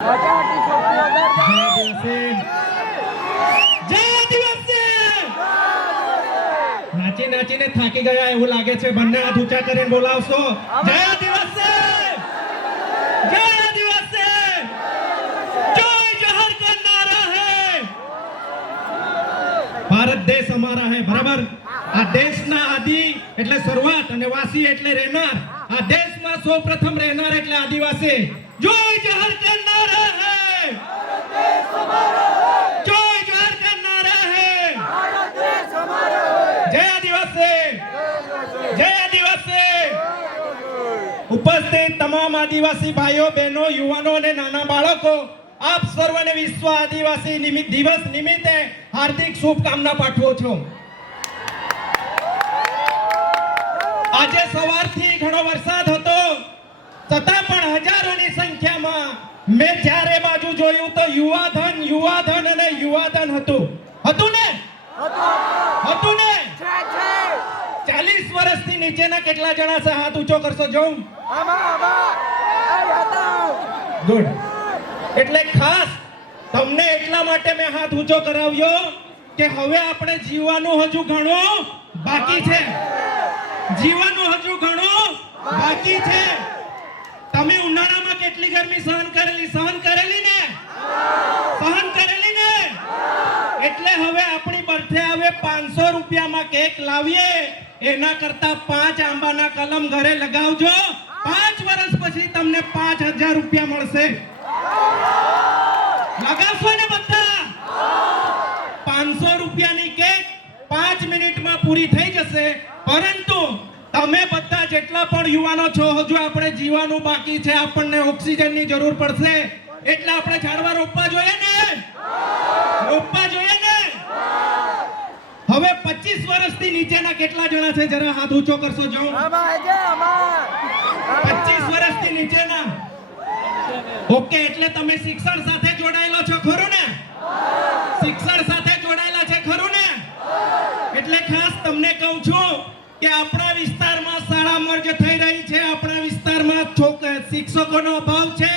નાચી નાચીને થાકી ગયા એવું લાગે છે. બંને હાથ ઊંચા કરીને બોલાવશો. જય આદિવાસી, જય આદિવાસી, જય જોહર का नारा है. ભારત દેશ અમારા है. બરાબર. આ દેશના આદિ એટલે શરૂઆત અને વાસી એટલે રહેનાર. આ દેશમાં સૌપ્રથમ રહેનાર એટલે આદિવાસી. જય જોહર का नारा है. ભારત દેશ અમારા है. જય જોહર का नारा है. ભારત દેશ અમારા है. જય આદિવાસી, જય આદિવાસી. ઉપસ્થિત તમામ આદિવાસી ભાઈઓ બહેનો યુવાનો અને નાના બાળકો આપ સર્વને વિશ્વ આદિવાસી દિવસ નિમિત્તે હાર્દિક શુભકામના પાઠવું છું. આજે સવારથી ઘણો વરસાદ હતો છતાં પણ હજારોની સંખ્યામાં મેં ચારે બાજુ જોયું તો યુવાધન અને યુવાધન હતું ને? હતું ને? 40 વર્ષથી નીચેના કેટલા જણા છે? હાથ ઊંચો કરશો જોઉં. ગુડ. એટલે ખાસ તમને એટલા માટે મેં હાથ ઊંચો કરાવ્યો કે હવે આપણે જીવવાનું હજુ ઘણું બાકી છે. જીવવાનું હજુ ઘણું બાકી છે. તમે ઉનાળામાં કેટલી ગરમી સહન કરેલી ને? સહન કરેલી ને? એટલે હવે આપણી બર્થે હવે 500 રૂપિયામાં કેક લાવીએ એના કરતા 5 આંબાના કલમ ઘરે લગાવજો. 5 વર્ષ પછી તમને 5000 રૂપિયા મળશે. લગાવશો ને બધા? 500 રૂપિયાની કેક 5 મિનિટમાં પૂરી થઈ જશે. પરંતુ તમે બધા જેટલા પણ યુવાનો છો હજુ આપણે જીવવાનું બાકી છે. આપણને ઓક્સિજનની જરૂર પડશે એટલે આપણે ઝાડવા રોપવા જોઈએ ને? રોપવા જોઈએ ને? હવે 25 વર્ષથી નીચેના કેટલા જણા છે? જરા હાથ ઊંચો કરશો જોઉં. 25 વર્ષથી નીચેના. ઓકે. એટલે તમે શિક્ષણ સાથે જોડાયેલો છો ખરું ને? શિક્ષણ સાથે જોડાયેલા છે ખરું ને? એટલે ખાસ તમને કહું છું કે આપણા વિસ્તારમાં શાળા મર્જ થઈ રહી છે. આપણા વિસ્તારમાં શિક્ષકોનો અભાવ છે.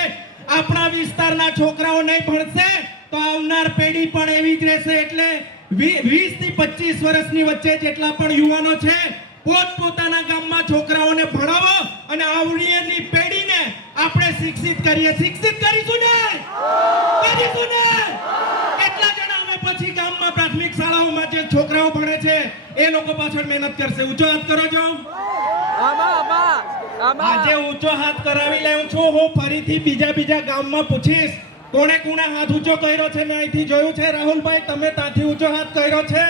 આપણા વિસ્તારના છોકરાઓ નહીં ભણશે તો આવનાર પેઢી પણ એવી જ રહેશે. એટલે 20 થી 25 વર્ષની વચ્ચે જેટલા પણ યુવાનો છે પોતપોતાના ગામમાં છોકરાઓને ભણાવો અને આવનારી પેઢીને આપણે શિક્ષિત કરીએ. શિક્ષિત કરીશું ને? કરીશું ને? કેટલા જણા અમે પછી ગામમાં પ્રાથમિક શાળાઓમાં જે છોકરાઓ ભણે છે એ લોકો પાછળ મહેનત કરશે? ઊંચો હાથ કરો જો. આજે ઊંચો હાથ કરાવી લઉં છું. હું ફરીથી બીજા ગામમાં પૂછીશ કોણે હાથ ઊંચો કર્યો છે. મેં અહીંથી જોયું છે. રાહુલભાઈ તમે ત્યાંથી ઊંચો હાથ કર્યો છે.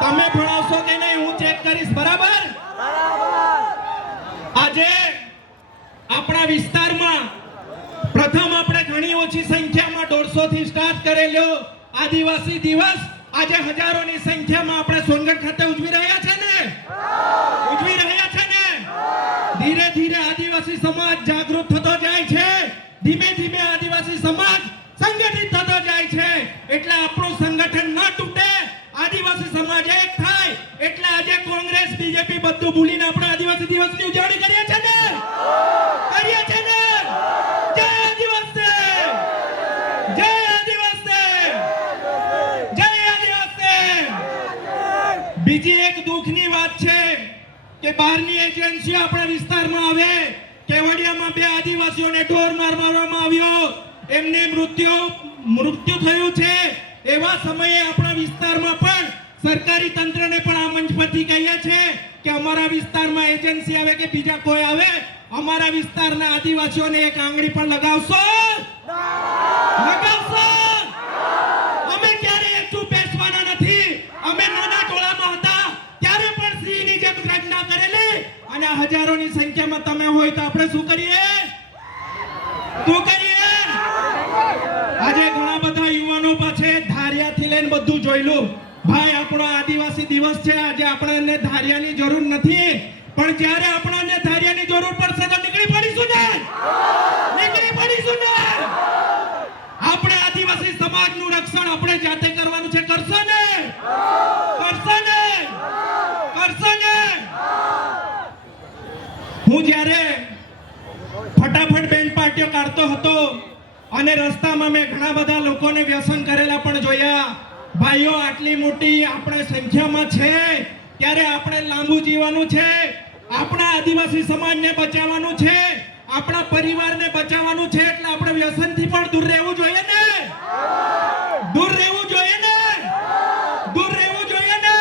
તમે ભણાવશો કે નહીં હું ચેક કરીશ. બરાબર? આજે આપણા વિસ્તારમાં પ્રથમ આપણે ઘણી ઓછી સંખ્યામાં 150 થી સ્ટાર્ટ કરેલો આદિવાસી દિવસ આજે હજારોની સંખ્યામાં આપણે સોનગઢ ખાતે ઉજવી રહ્યા છે ને? ઉજવી રહ્યા છે ને? ધીરે ધીરે આદિવાસી સમાજ જાગૃત થતો જાય છે. ધીમે ધીમે આદિવાસી સમાજ સંગઠિત થતો જાય છે. એટલે આપણું સંગઠન ન તૂટે, આદિવાસી સમાજ એક થાય. એટલે આજે કોંગ્રેસ બીજેપી બધું ભૂલીને આપણે આદિવાસી દિવસની ઉજવણી કરીએ છીએ ને? કરીએ છીએ ને? જય આદિવાસી, જય આદિવાસી, જય આદિવાસી. બીજી એક દુઃખની વાત છે કે બહારની એજન્સીઓ આપણા વિસ્તારમાં આવે. કેવડિયામાં 2 આદિવાસીઓને ઢોર મારવામાં આવ્યો. એમને મૃત્યુ થયું છે. એવા સમયે આપણા વિસ્તારમાં પણ સરકારી તંત્રને પણ આ મંચ પરથી કહીએ છે કે અમારા વિસ્તારમાં એજન્સી આવે કે બીજા કોઈ આવે અમારા વિસ્તારના આદિવાસીઓને એક આંગળી પણ લગાવશો? લગાવશો? અમે ક્યારે એકઠું બેસવાના નથી. અમે નાના ટોળામાં હતા ત્યારે પણ સિંહની જેમ ગર્જના કરેલી અને હજારોની સંખ્યામાં તમે હોય તો આપણે શું કરીએ? શું કરીએ? આજે ઘણા બધા યુવાનો પાસે ધારિયાથી લઈને બધું જોઈલું. ભાઈ આપણો આદિવાસી દિવસ છે. આજે આપણને ધારિયાની જરૂર નથી પણ જ્યારે આપણને ધારિયાની જરૂર પડશે તો નીકળી પડીશું ને? નીકળી પડીશું ને? આપણે આદિવાસી સમાજનું રક્ષણ આપણે જાતે કરવાનું છે. કરશો ને? કરશો ને? કરશો ને? હું જ્યારે ફટાફટ બેન પાર્ટીઓ કાઢતો હતો અને રસ્તામાં મેં ઘણા બધા લોકોને વ્યસન કરેલા પણ જોયા. ભાઈઓ, આટલી મોટી આપણે સંખ્યામાં છે ત્યારે આપણે લાંબુ જીવવાનું છે, આપણા આદિવાસી સમાજને બચાવવાનું છે, આપણા પરિવારને બચાવવાનું છે, એટલે આપણે વ્યસનથી પણ દૂર રહેવું જોઈએ ને, દૂર રહેવું જોઈએ ને, દૂર રહેવું જોઈએ ને.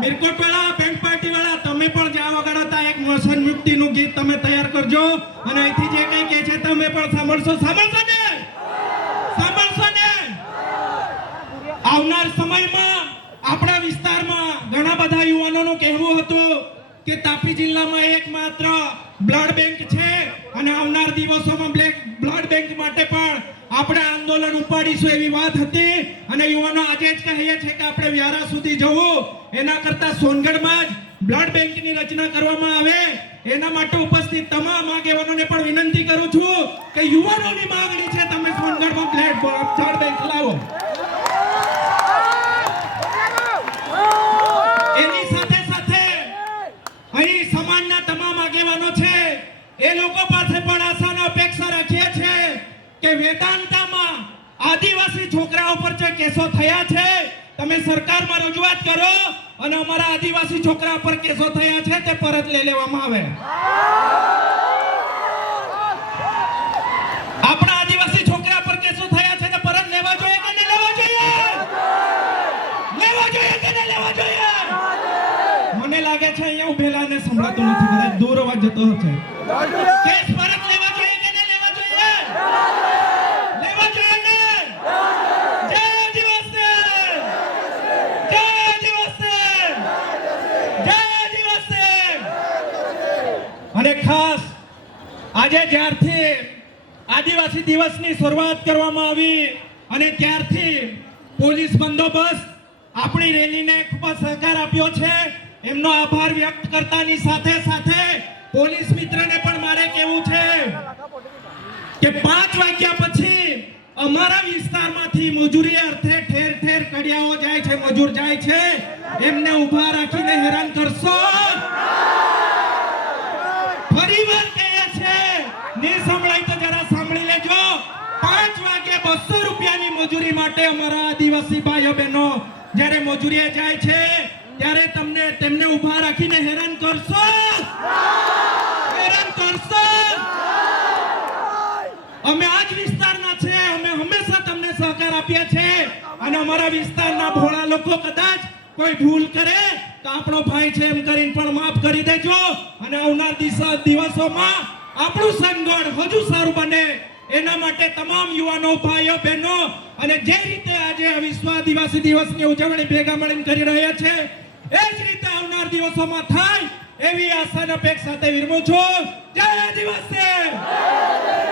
મિરકોટ વાળા, બેંક પાર્ટી વાળા, તમે પણ જ્યાં વગાડતા એક વ્યસન મુક્તિનું ગીત તમે તૈયાર કરજો અને અહીંથી જે કંઈ કહે છે તમે પણ સાંભળશો. સાંભળશો ને, સાંભળશો ને. આવનાર સમયમાં આપણા વિસ્તારમાં ઘણા બધા યુવાનોનું કહેવું હતું કે તાપી જિલ્લામાં એકમાત્ર બ્લડ બેંક છે અને આવનાર દિવસોમાં બ્લડ બેંક માટે પણ આપણે આંદોલન ઉપાડીશું એવી વાત હતી. અને યુવાનો આજે જ કહીએ છે કે આપણે વ્યારા સુધી જવું, એના કરતા સોનગઢમાં જ બ્લડ બેંકની રચના કરવામાં આવે. એના માટે ઉપસ્થિત તમામ આગેવાનોને પણ વિનંતી કરું છું કે યુવાનોની માંગણી છે, તમે સોનગઢમાં બ્લડ બેંક લાવો. એની સાથે સાથે અહીં સમાજના તમામ આગેવાનો છે, એ લોકો પાસે પણ આશાના અપેક્ષા રાખીએ છે કે વેદાંતામાં આદિવાસી છોકરાઓ પર જે કેસો થયા છે તમે સરકારમાં રજૂઆત કરો અને અમારા આદિવાસી છોકરા પર કેસો થયા છે તે પરત લઈ લેવામાં આવે. આપણા આદિવાસી છોકરા પર કેસો થયા છે તે પરત લેવા જોઈએ કે નહીં લેવા જોઈએ? લેવા જોઈએ કે નહીં લેવા જોઈએ? મને લાગે છે અહીંયા ઉભેલાને સંભળાતું નથી, કદાચ દૂર અવાજ જતો હશે. કેસ પરત લેવા જોઈએ કે નહીં લેવા જોઈએ? લેવા જોઈએ ને? જય આદિવાસી! જય આદિવાસી! જય આદિવાસી! અને ખાસ આજે જ્યારથી આદિવાસી દિવસની શરૂઆત કરવામાં આવી અને ત્યારથી પોલીસ બંદોબસ્ત આપણી રેલીને ખૂબ જ સહકાર આપ્યો છે, એમનો આભાર વ્યક્ત કરતાની સાથે સાથે પોલીસ મિત્રને પણ મારે કહેવું છે કે 5 વાગ્યા પછી અમારા વિસ્તારમાંથી મજૂરી અર્થે ઠેર ઠેર કડિયાઓ જાય છે, મજૂર જાય છે, એમને ઊભા રાખીને હેરાન કરશો. ફરીવાર કહે છે, નહીં સંભળાય તો જરા સાંભળી લેજો. 5 વાગે 200 રૂપિયાની મજૂરી માટે અમારા આદિવાસી ભાઈઓ બહેનો જ્યારે મજૂરીએ જાય છે ત્યારે તેમને ઊભા રાખીને હેરાન કરશો, હેરાન કરશો. અમે આ જ વિસ્તારના છે, અમે હંમેશા તમને સહકાર આપ્યા છે અને અમારા વિસ્તારના ભોળા લોકો કદાચ કોઈ ભૂલ કરે તો આપણો ભાઈ છે એમ કરીને પણ માફ કરી દેજો અને આવનાર દિવસોમાં આપણું સંગઠન હજુ સારું બને એના માટે તમામ યુવાનો, ભાઈઓ, બહેનો અને જે રીતે આજે વિશ્વ આદિવાસી દિવસની ઉજવણી ભેગા મળીને કરી રહ્યા છે એ જ રીતે આવનાર દિવસોમાં થાય એવી આશા અને અપેક્ષા સાથે વિરમું છું. જય આદિવાસી!